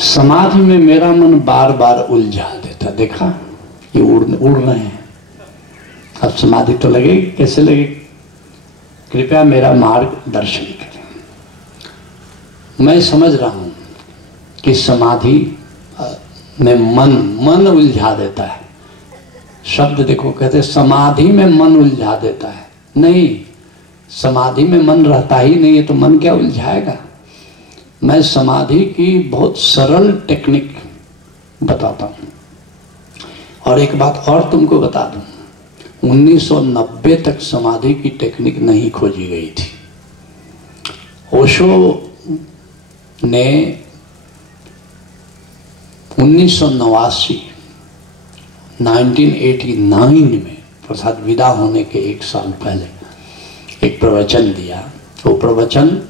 समाधि में मेरा मन बार बार उलझा देता। देखा ये उड़ रहे हैं। अब समाधि तो लगेगी, कैसे लगेगी? कृपया मेरा मार्गदर्शन करें। मैं समझ रहा हूं कि समाधि में मन उलझा देता है। शब्द देखो, कहते समाधि में मन उलझा देता है। नहीं, समाधि में मन रहता ही नहीं है तो मन क्या उलझाएगा? मैं समाधि की बहुत सरल टेक्निक बताता हूं। और एक बात और तुमको बता दूं, 1990 तक समाधि की टेक्निक नहीं खोजी गई थी। ओशो ने 1989 में अर्थात विदा होने के एक साल पहले एक प्रवचन दिया। वो प्रवचन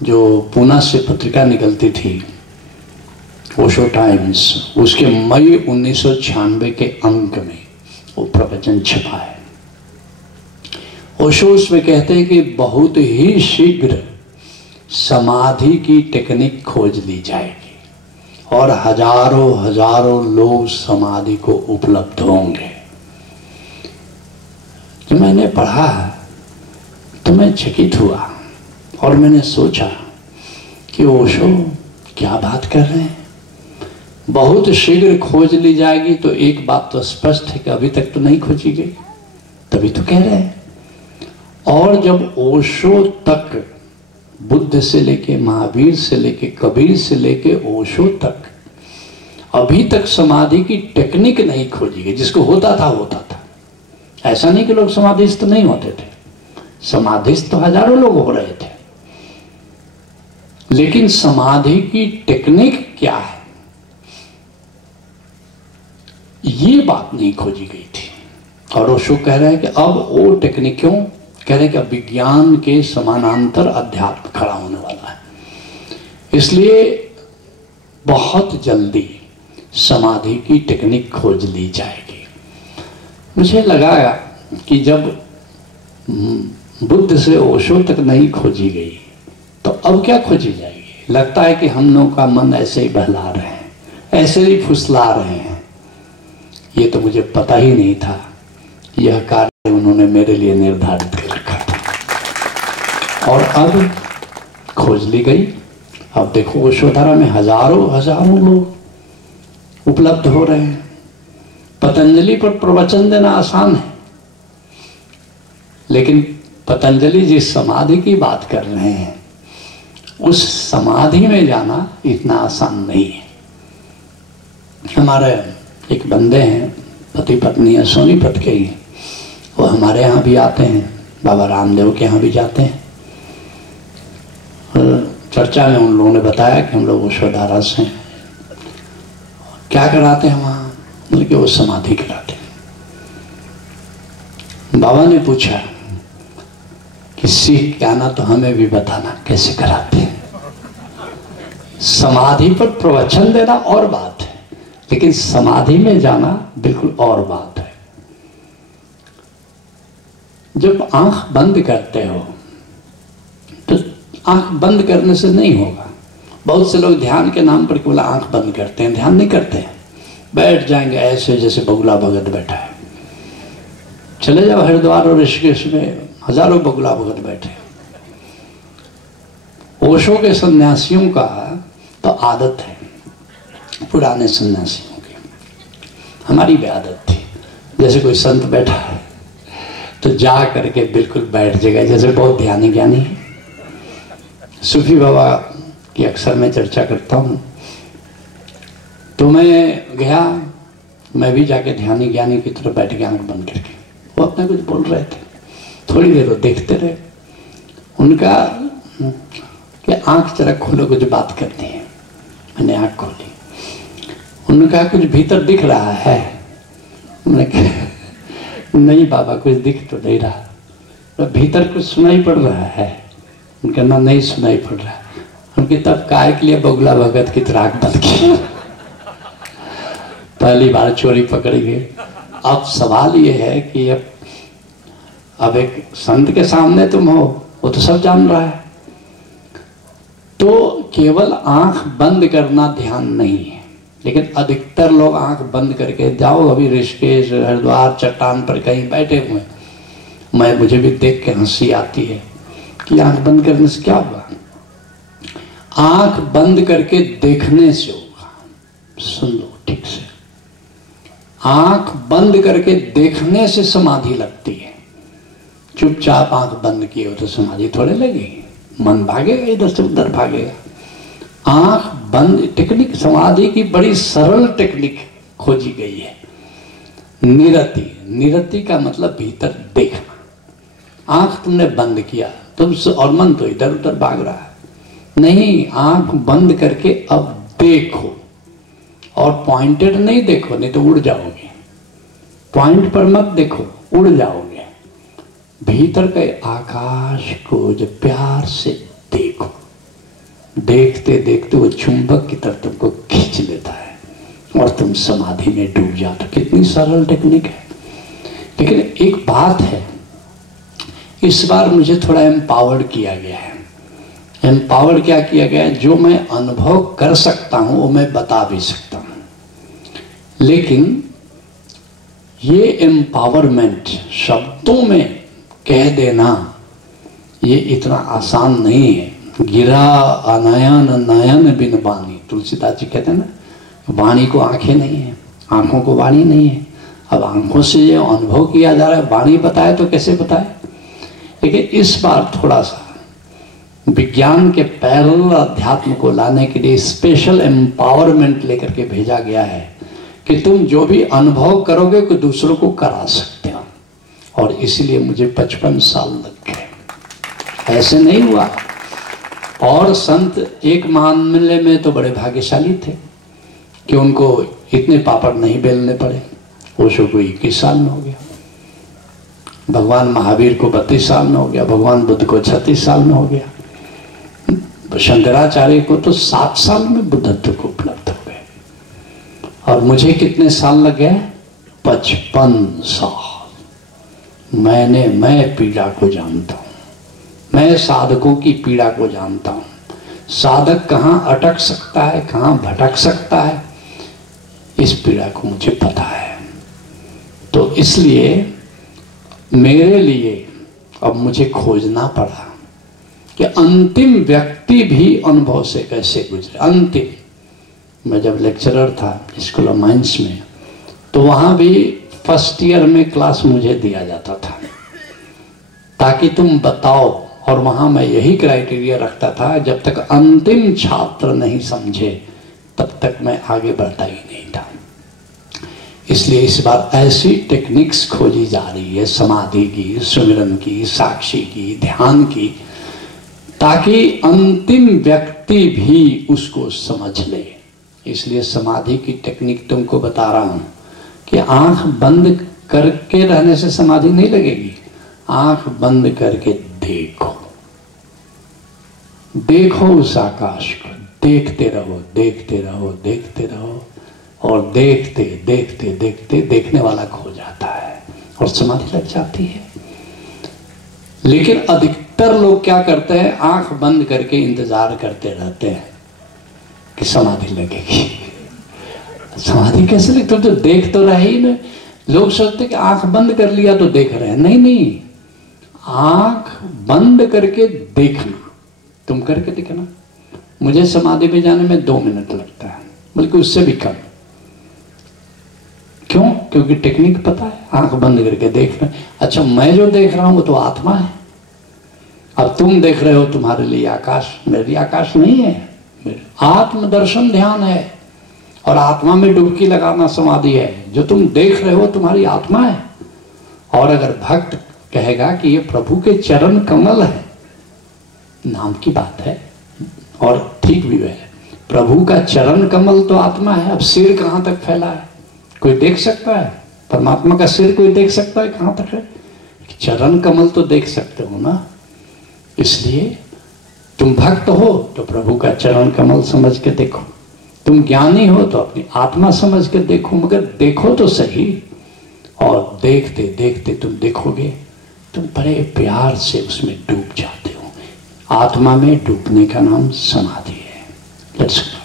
जो पूना से पत्रिका निकलती थी, ओशो टाइम्स, उसके मई 1996 के अंक में वो प्रवचन छपा है। ओशो उसमें कहते हैं कि बहुत ही शीघ्र समाधि की टेक्निक खोज ली जाएगी और हजारों लोग समाधि को उपलब्ध होंगे। जब मैंने पढ़ा तो मैं चकित हुआ और मैंने सोचा कि ओशो क्या बात कर रहे हैं। बहुत शीघ्र खोज ली जाएगी तो एक बात तो स्पष्ट है कि अभी तक तो नहीं खोजी गई, तभी तो कह रहे हैं। और जब ओशो तक, बुद्ध से लेके महावीर से लेके कबीर से लेके ओशो तक अभी तक समाधि की टेक्निक नहीं खोजी गई। जिसको होता था। ऐसा नहीं कि लोग समाधिस्थ नहीं होते थे, समाधिस्थ तो हजारों लोग हो रहे थे, लेकिन समाधि की टेक्निक क्या है ये बात नहीं खोजी गई थी। और ओशो कह रहे हैं कि अब वो टेक्निक, क्यों कह रहे हैं कि अब विज्ञान के समानांतर अध्यात्म खड़ा होने वाला है, इसलिए बहुत जल्दी समाधि की टेक्निक खोज ली जाएगी। मुझे लगा कि जब बुद्ध से ओशो तक नहीं खोजी गई तो अब क्या खोजी जाएगी? लगता है कि हम लोगों का मन ऐसे ही बहला रहे हैं, ऐसे ही फुसला रहे हैं। ये तो मुझे पता ही नहीं था, यह कार्य उन्होंने मेरे लिए निर्धारित कर रखा था और अब खोज ली गई। अब देखो ओशोधारा में हजारों लोग उपलब्ध हो रहे हैं। पतंजलि पर प्रवचन देना आसान है, लेकिन पतंजलि जिस समाधि की बात कर रहे हैं उस समाधि में जाना इतना आसान नहीं है। हमारे एक बंदे हैं, पति पत्नी है, सोनीपत के ही, वो हमारे यहाँ भी आते हैं, बाबा रामदेव के यहाँ भी जाते हैं। चर्चा में उन लोगों ने बताया कि हम लोग ओशोधारा से हैं। क्या कराते हैं वहाँ? मतलब कि वो समाधि कराते हैं। बाबा ने पूछा कि सीख के आना तो हमें भी बताना कैसे कराते हैं। समाधि पर प्रवचन देना और बात है, लेकिन समाधि में जाना बिल्कुल और बात है। जब आंख बंद करते हो तो आंख बंद करने से नहीं होगा। बहुत से लोग ध्यान के नाम पर केवल आंख बंद करते हैं, ध्यान नहीं करते हैं, बैठ जाएंगे ऐसे जैसे बगुला भगत बैठा है। चले जाओ हरिद्वार और ऋषिकेश में, हजारों बगुला भगत बैठे। ओशो के सन्यासियों का तो आदत है, पुराने सन्यासियों की, हमारी भी आदत थी, जैसे कोई संत बैठा है तो जा करके बिल्कुल बैठ जाएगा, जैसे बहुत ध्यानी ज्ञानी है। सूफी बाबा की अक्सर मैं चर्चा करता हूँ, तो मैं गया, मैं भी जाके ध्यानी ज्ञानी की तरफ बैठ गया आंख बंद करके। वो अपने कुछ बोल रहे थे, थोड़ी देर वो देखते रहे। उनका कि आंख जरा खोलो, कुछ बात करनी है। मैंने आंख खोली, उनका कुछ भीतर दिख रहा है। मैंने कहा नहीं बाबा, कुछ दिख तो नहीं रहा, तो भीतर कुछ सुनाई पड़ रहा है। उनका ना नहीं सुनाई पड़ रहा। उनकी तब काय के लिए बगुला भगत की तरह आंख बंद की। पहली बार चोरी पकड़ी गई। अब सवाल ये है कि अब एक संत के सामने तुम हो, वो तो सब जान रहा है। तो केवल आंख बंद करना ध्यान नहीं है, लेकिन अधिकतर लोग आंख बंद करके, जाओ अभी ऋषिकेश हरिद्वार चट्टान पर कहीं बैठे हुए, मुझे भी देख के हंसी आती है कि आंख बंद करने से क्या होगा। आंख बंद करके देखने से होगा। सुन लो ठीक से, आंख बंद करके देखने से समाधि लगती है। चुपचाप आंख बंद किए हो तो समाधि थोड़े लगेगी, मन भागेगा, इधर से उधर भागेगा। आंख बंद टेक्निक, समाधि की बड़ी सरल टेक्निक खोजी गई है, निरति। निरति का मतलब भीतर देखना। आंख तुमने बंद किया तुम, और मन तो इधर उधर भाग रहा है। नहीं, आंख बंद करके अब देखो, और पॉइंटेड नहीं देखो, नहीं तो उड़ जाओगे। पॉइंट पर मत देखो, उड़ जाओगे। भीतर के आकाश को जब प्यार से देखो, देखते देखते वो चुंबक की तरफ तुमको खींच लेता है और तुम समाधि में डूब जाते हो। कितनी सरल टेक्निक है। लेकिन एक बात है, इस बार मुझे थोड़ा एम्पावर्ड किया गया है। एम्पावर्ड क्या किया गया है? जो मैं अनुभव कर सकता हूं वो मैं बता भी सकता हूं, लेकिन ये एम्पावरमेंट शब्दों में कह देना ये इतना आसान नहीं है। गिरा अनयन नयन बिन वाणी, तुलसीदास जी कहते हैं ना, वाणी को आंखें नहीं है, आंखों को वाणी नहीं है। अब आंखों से ये अनुभव किया जा रहा है, वाणी बताए तो कैसे बताए। लेकिन इस बार थोड़ा सा विज्ञान के पैरेलल अध्यात्म को लाने के लिए स्पेशल एम्पावरमेंट लेकर के भेजा गया है कि तुम जो भी अनुभव करोगे को दूसरों को करा सकते हो। और इसलिए मुझे 55 साल लग गए, ऐसे नहीं हुआ। और संत एक मामले में तो बड़े भाग्यशाली थे कि उनको इतने पापड़ नहीं बेलने पड़े। ओशो को 21 साल में हो गया, भगवान महावीर को 32 साल में हो गया, भगवान बुद्ध को 36 साल में हो गया, शंकराचार्य को तो 7 साल में बुद्धत्व को उपलब्ध हो गए। और मुझे कितने साल लग गए? 55 साल। मैं पीड़ा को जानता हूं, मैं साधकों की पीड़ा को जानता हूं। साधक कहाँ अटक सकता है, कहाँ भटक सकता है, इस पीड़ा को मुझे पता है। तो इसलिए मेरे लिए अब मुझे खोजना पड़ा कि अंतिम व्यक्ति भी अनुभव से कैसे गुजरे। अंतिम, मैं जब लेक्चरर था स्कूल ऑफ माइंस में, तो वहाँ भी फर्स्ट ईयर में क्लास मुझे दिया जाता था ताकि तुम बताओ। और वहाँ मैं यही क्राइटेरिया रखता था, जब तक अंतिम छात्र नहीं समझे तब तक मैं आगे बढ़ता ही नहीं था। इसलिए इस बार ऐसी टेक्निक्स खोजी जा रही है, समाधि की, सुमिरन की, साक्षी की, ध्यान की, ताकि अंतिम व्यक्ति भी उसको समझ ले। इसलिए समाधि की टेक्निक तुमको बता रहा हूं कि आंख बंद करके रहने से समाधि नहीं लगेगी। आंख बंद करके देखो, देखो उस आकाश को, देखते रहो, देखते रहो, देखते रहो। और देखते देखते देखते देखने वाला खो जाता है और समाधि लग जाती है। लेकिन अधिकतर लोग क्या करते हैं? आंख बंद करके इंतजार करते रहते हैं कि समाधि लगेगी। समाधि कैसे लगती? तुम तो देख तो रहे ही ना। लोग सोचते कि आंख बंद कर लिया तो देख रहे हैं। नहीं नहीं, आंख बंद करके देखना, तुम करके देखना। मुझे समाधि में जाने में 2 मिनट लगता है, बल्कि उससे भी कम। क्यों? क्योंकि टेक्निक पता है, आंख बंद करके देखना। अच्छा, मैं जो देख रहा हूं वो तो आत्मा है। अब तुम देख रहे हो तुम्हारे लिए आकाश, मेरे लिए आकाश नहीं है। आत्मदर्शन ध्यान है और आत्मा में डुबकी लगाना समाधि है। जो तुम देख रहे हो तुम्हारी आत्मा है। और अगर भक्त कहेगा कि ये प्रभु के चरण कमल है, नाम की बात है और ठीक भी है। प्रभु का चरण कमल तो आत्मा है। अब सिर कहां तक फैला है? कोई देख सकता है? परमात्मा का सिर कोई देख सकता है कहां तक है? चरण कमल तो देख सकते हो ना। इसलिए तुम भक्त हो तो प्रभु का चरण कमल समझ के देखो, तुम ज्ञानी हो तो अपनी आत्मा समझ के देखो, मगर देखो तो सही। और देखते देखते तुम देखोगे, तुम बड़े प्यार से उसमें डूब जाते हो। आत्मा में डूबने का नाम समाधि है। लेट्स